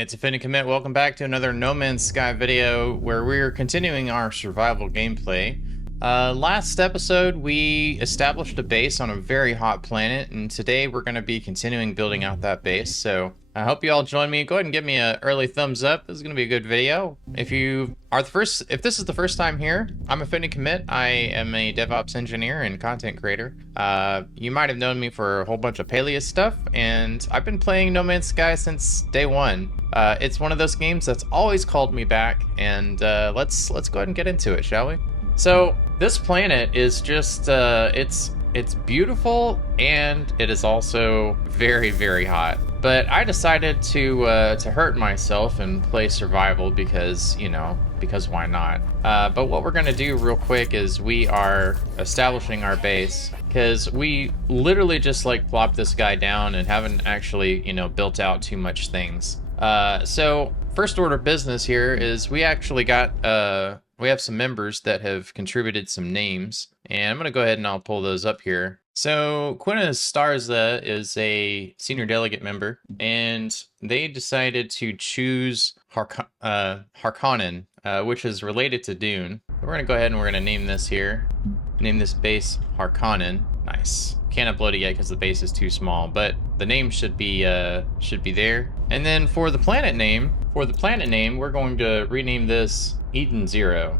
It's Offended Commit. Welcome back to another No Man's Sky video where we're continuing our survival gameplay. Last episode, we established a base on a very hot planet, and today we're going to be continuing building out that base. So I hope you all join me. Go ahead and give me an early thumbs up. This is going to be a good video. If this is the first time here, I'm Offended Commit. I am a DevOps engineer and content creator. You might have known me for a whole bunch of Paleo stuff, and I've been playing No Man's Sky since day one. It's one of those games that's always called me back, and let's go ahead and get into it, shall we? So this planet is just it's beautiful, and it is also very, very hot. But I decided to hurt myself and play survival because, because why not? But what we're gonna do real quick is we are establishing our base, because we literally just like plopped this guy down and haven't actually, built out too much things. So first order of business here is we actually got we have some members that have contributed some names, and I'm going to go ahead and I'll pull those up here. So Quina Starza is a senior delegate member, and they decided to choose Harkonnen, which is related to Dune. We're going to go ahead and we're going to name this here. Name this base Harkonnen. Nice. Can't upload it yet because the base is too small, but the name should be there. And then for the planet name, we're going to rename this Eden Zero.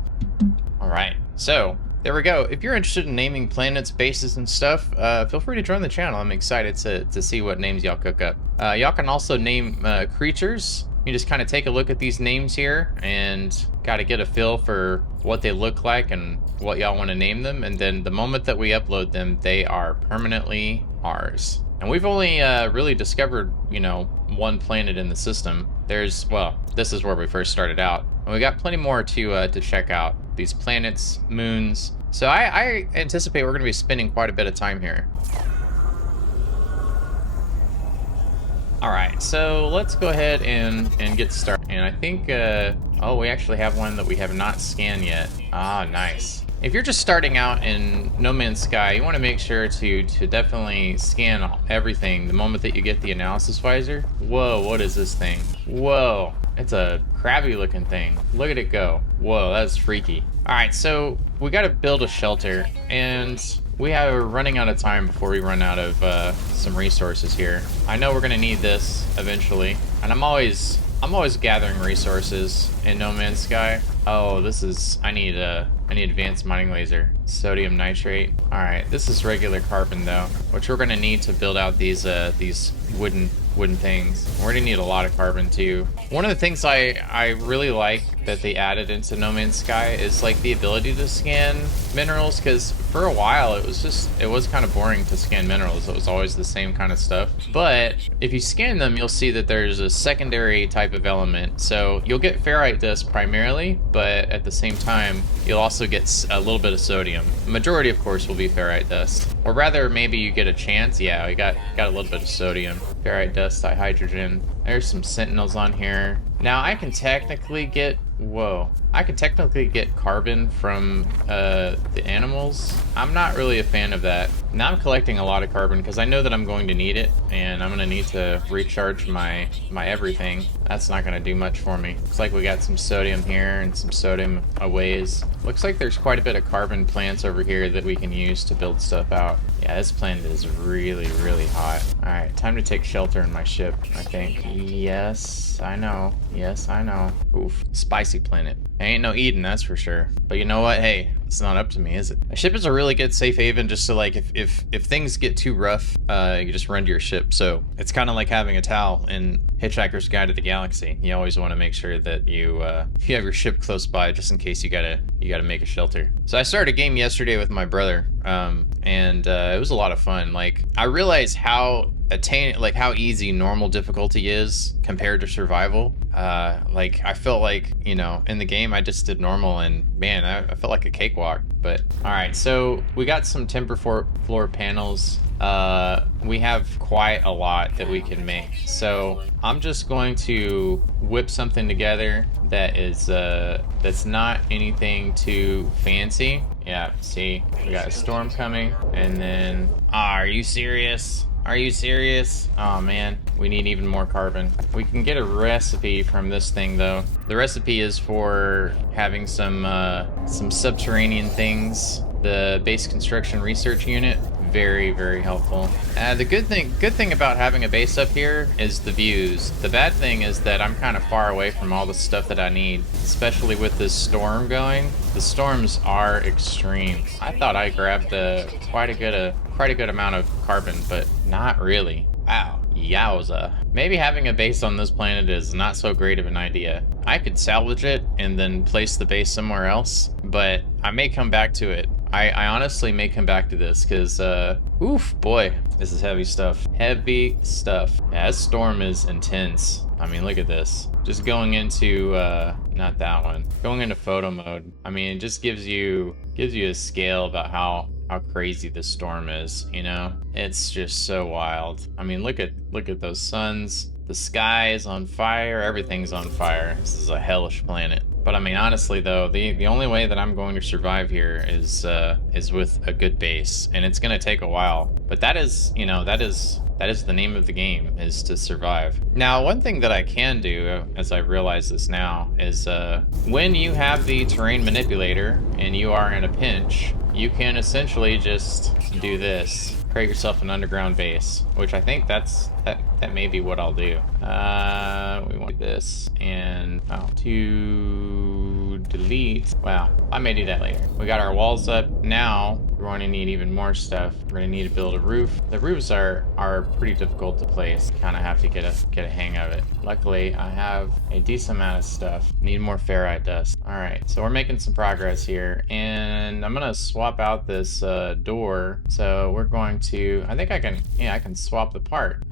All right, so there we go. If you're interested in naming planets, bases, and stuff, feel free to join the channel. I'm excited to see what names y'all cook up. Y'all can also name creatures. You just kind of take a look at these names here and got to get a feel for what they look like and what y'all want to name them. And then the moment that we upload them, they are permanently ours. And we've only really discovered, one planet in the system. This is where we first started out. And we got plenty more to check out. These planets, moons. So I anticipate we're going to be spending quite a bit of time here. All right, so let's go ahead and get started. And I think, we actually have one that we have not scanned yet. Ah, nice. If you're just starting out in No Man's Sky, you want to make sure to definitely scan everything the moment that you get the analysis visor. Whoa, what is this thing? Whoa, it's a crabby looking thing. Look at it go. Whoa, that's freaky. All right, so we got to build a shelter, and we're running out of time before we run out of some resources here. I know we're gonna need this eventually, and I'm always gathering resources in No Man's Sky. Oh, I need advanced mining laser. Sodium nitrate. All right, this is regular carbon though, which we're gonna need to build out these wooden things. We're gonna need a lot of carbon too. One of the things I really like that they added into No Man's Sky is like the ability to scan minerals, because for a while it was kind of boring to scan minerals. It was always the same kind of stuff. But if you scan them, you'll see that there's a secondary type of element. So you'll get ferrite dust primarily, but at the same time you'll also get a little bit of sodium. The majority, of course, will be ferrite dust, or rather maybe you get a chance. Yeah, we got a little bit of sodium. Ferrite dust, dihydrogen. There's some sentinels on here. Now I can technically get carbon from the animals. I'm not really a fan of that. Now I'm collecting a lot of carbon because I know that I'm going to need it, and I'm gonna need to recharge my everything. That's not gonna do much for me. Looks like we got some sodium here and some sodium aways. Looks like there's quite a bit of carbon plants over here that we can use to build stuff out. Yeah, this planet is really, really hot. All right, time to take shelter in my ship, I think. Yes, I know. Yes, I know. Oof, spicy planet. Ain't no Eden, that's for sure. But you know what? Hey, it's not up to me, is it? A ship is a really good safe haven, just to like, if things get too rough, you just run to your ship. So it's kind of like having a towel in Hitchhiker's Guide to the Galaxy. You always want to make sure that you have your ship close by, just in case you gotta make a shelter. So I started a game yesterday with my brother, and it was a lot of fun. Like, I realized how easy normal difficulty is compared to survival. Like, I felt like, in the game I just did normal, and man, I felt like a cakewalk. But all right, so we got some timber floor panels. We have quite a lot that we can make, so I'm just going to whip something together that is that's not anything too fancy. Yeah, see, we got a storm coming, and then, are you serious? Are you serious? Oh man, we need even more carbon. We can get a recipe from this thing though. The recipe is for having some subterranean things. The base construction research unit, very, very helpful. The good thing about having a base up here is the views. The bad thing is that I'm kind of far away from all the stuff that I need, especially with this storm going. The storms are extreme. I thought I grabbed quite a good amount of carbon, but not really. Wow, yowza. Maybe having a base on this planet is not so great of an idea. I could salvage it and then place the base somewhere else, but I may come back to it. I honestly may come back to this because, oof, boy, this is heavy stuff. Heavy stuff. Yeah, this storm is intense. I mean, look at this. Just going into, not that one. Going into photo mode. I mean, it just gives you a scale about how crazy this storm is, you know? It's just so wild. I mean, look at those suns. The sky is on fire. Everything's on fire. This is a hellish planet. But I mean, honestly though, the only way that I'm going to survive here is with a good base, and it's gonna take a while. But that is, you know, that is the name of the game, is to survive. Now, one thing that I can do, as I realize this now, is when you have the terrain manipulator and you are in a pinch, you can essentially just do this. Create yourself an underground base, which I think that may be what I'll do. We want this, and to delete. Wow, I may do that later. We got our walls up. Now we're going to need even more stuff. We're going to need to build a roof. The roofs are pretty difficult to place. Kind of have to get a hang of it. Luckily, I have a decent amount of stuff. Need more ferrite dust. All right, so we're making some progress here, and I'm gonna swap out this door. So we're going to, I think I can swap the part.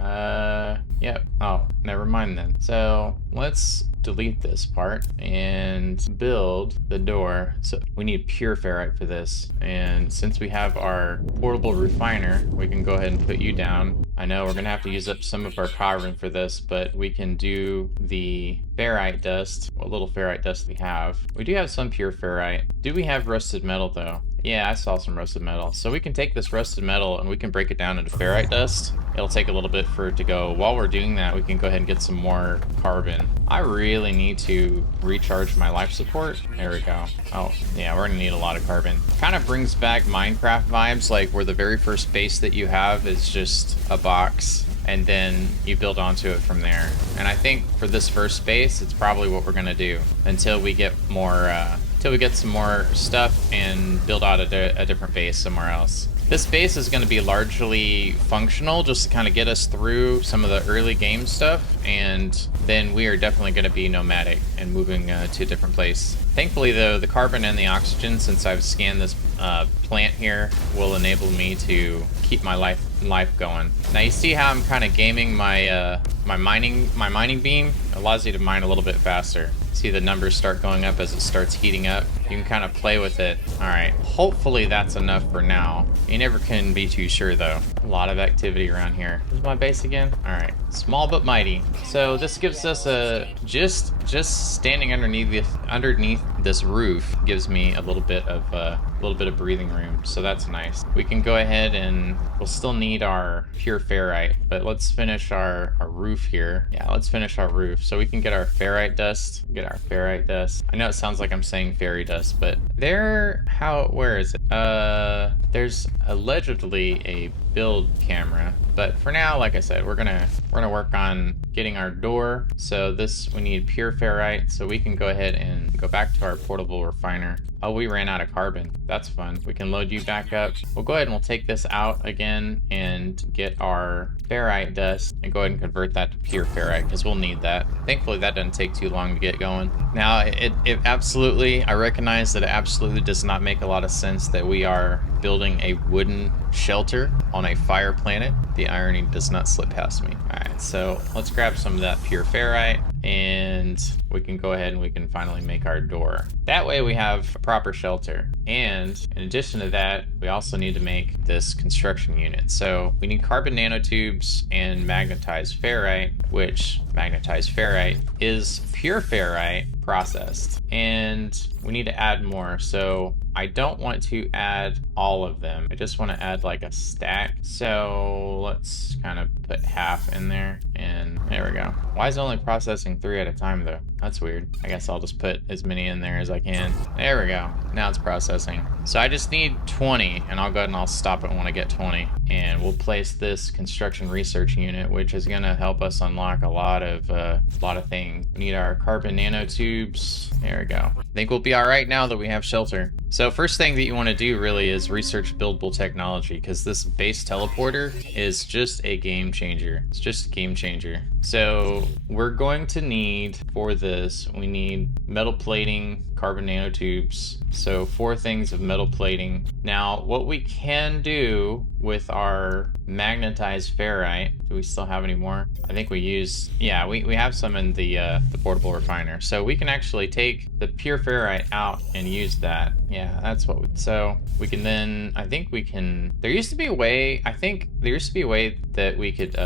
Yep. Oh, never mind then. So let's delete this part and build the door. So we need pure ferrite for this, and since we have our portable refiner, we can go ahead and put you down. I know we're gonna have to use up some of our carbon for this, but we can do the ferrite dust, what little ferrite dust we have. We do have some pure ferrite. Do we have rusted metal though? Yeah, I saw some rusted metal. So we can take this rusted metal and we can break it down into ferrite dust. It'll take a little bit for it to go. While we're doing that, we can go ahead and get some more carbon. I really need to recharge my life support. There we go. Oh, yeah, we're gonna need a lot of carbon. Kind of brings back Minecraft vibes, like where the very first base that you have is just a box, and then you build onto it from there. And I think for this first base, it's probably what we're gonna do until we get more, till we get some more stuff and build out a different base somewhere else. This base is going to be largely functional, just to kind of get us through some of the early game stuff, and then we are definitely going to be nomadic and moving to a different place. Thankfully though, the carbon and the oxygen, since I've scanned this plant here, will enable me to keep my life going. Now you see how I'm kind of gaming my my mining beam? It allows you to mine a little bit faster. See the numbers start going up as it starts heating up. You can kind of play with it. All right, hopefully that's enough for now. You never can be too sure though. A lot of activity around here. Where's my base again? All right, small but mighty. So this gives us a, just standing underneath this roof gives me a little bit of breathing room. So that's nice. We can go ahead and we'll still need our pure ferrite, but let's finish our roof here. Yeah, let's finish our roof so we can get our ferrite dust. I know it sounds like I'm saying fairy dust, but where is it? There's allegedly a build camera, but for now, like I said, we're gonna work on getting our door. So we need pure ferrite, so we can go ahead and go back to our portable refiner. Oh, we ran out of carbon. That's fun. We can load you back up. We'll go ahead and we'll take this out again and get our ferrite dust and go ahead and convert that to pure ferrite, because we'll need that. Thankfully, that doesn't take too long to get going. Now, it absolutely, I recognize that it absolutely does not make a lot of sense that we are building a wooden shelter on a fire planet. The irony does not slip past me. All right, so let's grab some of that pure ferrite, and we can go ahead and we can finally make our door. That way we have a proper shelter. And in addition to that, we also need to make this construction unit. So we need carbon nanotubes and magnetized ferrite, which magnetized ferrite is pure ferrite processed. And we need to add more. So I don't want to add all of them. I just want to add like a stack. So let's kind of put half in there, and there we go. Why is it only processing 3 at a time though? That's weird. I guess I'll just put as many in there as I can. There we go. Now it's processing. So I just need 20, and I'll go ahead and I'll stop it when I get 20. And we'll place this construction research unit, which is gonna help us unlock a lot of things. We need our carbon nanotubes. There we go. I think we'll be all right now that we have shelter. So first thing that you want to do really is research buildable technology, because this base teleporter is just a game changer. It's just a game changer. So we're going to need, for this, we need metal plating, carbon nanotubes. So 4 things of metal plating. Now, what we can do with our magnetized ferrite, do we still have any more? I think we use, yeah, we have some in the portable refiner. So we can actually take the pure ferrite out and use that. Yeah, that's what so we can then, I think we can, there used to be a way that we could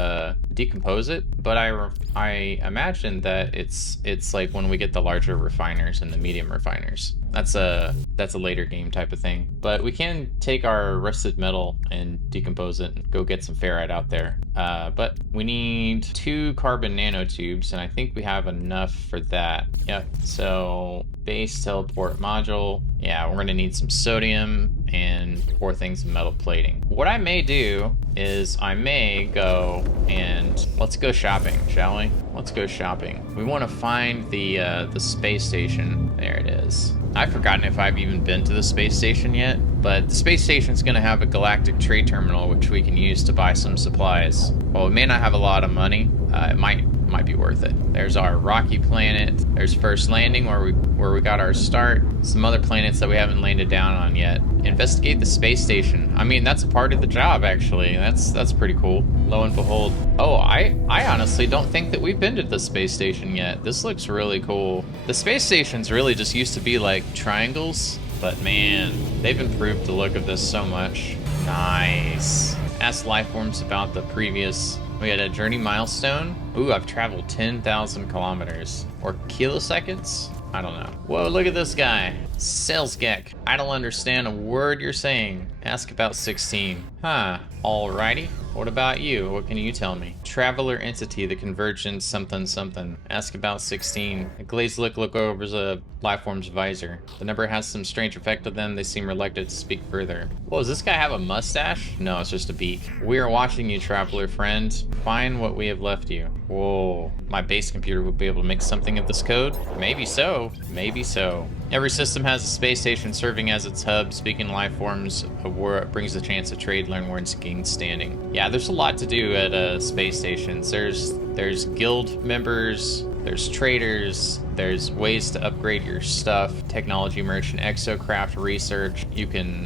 decompose it, but I imagine that it's like when we get the larger refiners and the medium refiners. That's a later game type of thing. But we can take our rusted metal and decompose it and go get some ferrite out there. But we need 2 carbon nanotubes, and I think we have enough for that. Yep, so base teleport module. Yeah, we're gonna need some sodium and 4 things of metal plating. What I may do is I may go and let's go shopping, shall we? Let's go shopping. We want to find the space station. There it is. I've forgotten if I've even been to the space station yet, but the space station's gonna have a galactic trade terminal which we can use to buy some supplies. While we may not have a lot of money, it might be worth it. There's our rocky planet. There's First Landing where we got our start. Some other planets that we haven't landed down on yet. Investigate the space station. I mean, that's a part of the job actually. That's pretty cool. Lo and behold. Oh, I honestly don't think that we've been to the space station yet. This looks really cool. The space stations really just used to be like triangles, but man, they've improved the look of this so much. Nice. Ask life forms about the previous. We had a journey milestone. Ooh, I've traveled 10,000 kilometers. Or kiloseconds? I don't know. Whoa, look at this guy. Sales Gek. I don't understand a word you're saying. Ask about 16. Huh. Alrighty. What about you? What can you tell me? Traveler entity, the convergence, something, something. Ask about 16. A glazed look over the lifeform's visor. The number has some strange effect on them. They seem reluctant to speak further. Whoa, does this guy have a mustache? No, it's just a beak. We are watching you, traveler friend. Find what we have left you. Whoa. My base computer will be able to make something of this code? Maybe so. Maybe so. Every system has a space station serving as its hub. Speaking life forms of war brings the chance to trade, learn words, gain standing. Yeah, there's a lot to do at space stations. There's guild members, there's traders, there's ways to upgrade your stuff, technology merchant, exocraft research. You can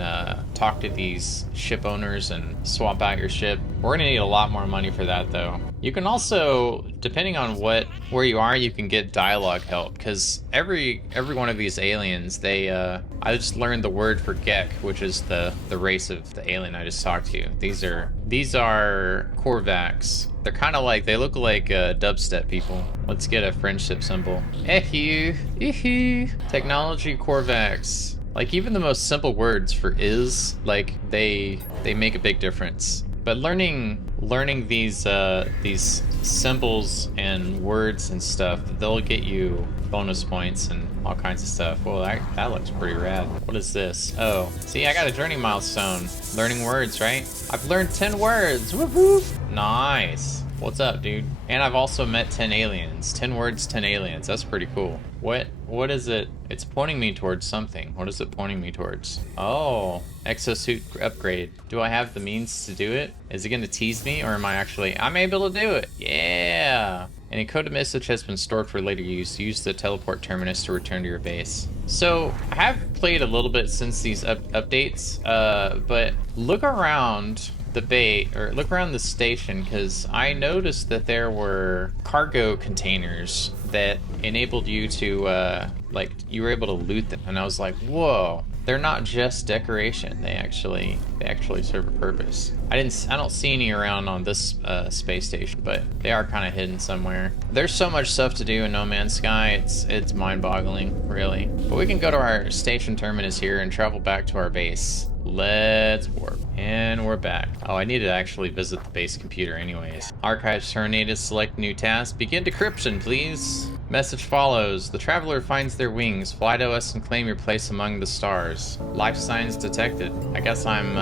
talk to these ship owners and swap out your ship. We're gonna need a lot more money for that though. You can also, depending on where you are, you can get dialogue help, because every one of these aliens, they I just learned the word for Gek, which is the race of the alien I just talked to. These are Korvax. They're kind of like, they look like dubstep people. Let's get a friendship symbol. Technology Korvax. Like, even the most simple words for is, like, they make a big difference. But learning these symbols and words and stuff, they'll get you bonus points and all kinds of stuff. Well, that looks pretty rad. What is this? Oh, see, I got a journey milestone. Learning words, right? I've learned 10 words. Whoop whoop. Nice. What's up, dude? And I've also met 10 aliens. 10 words, 10 aliens. That's pretty cool. What is it? It's pointing me towards something. What is it pointing me towards? Oh, exosuit upgrade. Do I have the means to do it? Is it gonna tease me, or am I I'm able to do it? Yeah. An encoded message has been stored for later use. Use the teleport terminus to return to your base. So I have played a little bit since these updates, but look around the bay, or look around the station, because I noticed that there were cargo containers that enabled you to like, you were able to loot them, and I was like, whoa, they're not just decoration. They actually serve a purpose. I don't see any around on this space station, but they are kind of hidden somewhere. There's so much stuff to do in No Man's Sky. It's mind-boggling, really. But we can go to our station terminus here and travel back to our base. Let's warp. And we're back. Oh, I need to actually visit the base computer anyways. Archives terminated, select new task. Begin decryption, please. Message follows. The traveler finds their wings. Fly to us and claim your place among the stars. Life signs detected. I guess I'm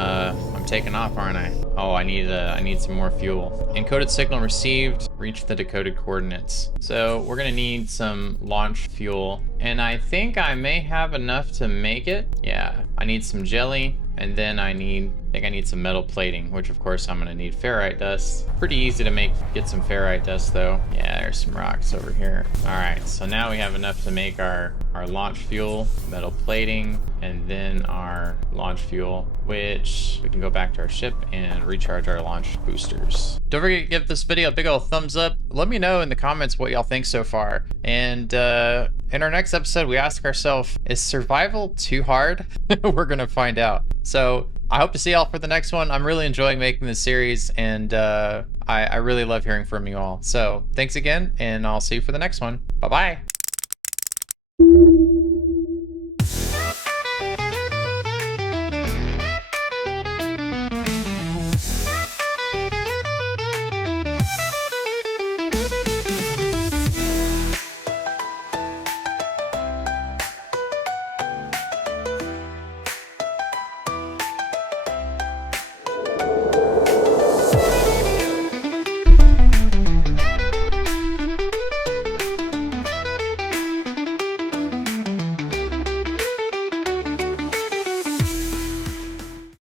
taking off, aren't I? Oh, I need some more fuel. Encoded signal received. Reach the decoded coordinates. So we're gonna need some launch fuel. And I think I may have enough to make it. Yeah, I need some jelly. And then I think I need some metal plating, which of course I'm gonna need ferrite dust. Pretty easy to get some ferrite dust though. Yeah, there's some rocks over here. All right, so now we have enough to make our launch fuel, metal plating, and then our launch fuel, which we can go back to our ship and recharge our launch boosters. Don't forget to give this video a big old thumbs up. Let me know in the comments what y'all think so far. And in our next episode, we ask ourselves, is survival too hard? We're gonna find out. So I hope to see y'all for the next one. I'm really enjoying making this series, and I really love hearing from you all. So thanks again, and I'll see you for the next one. Bye-bye.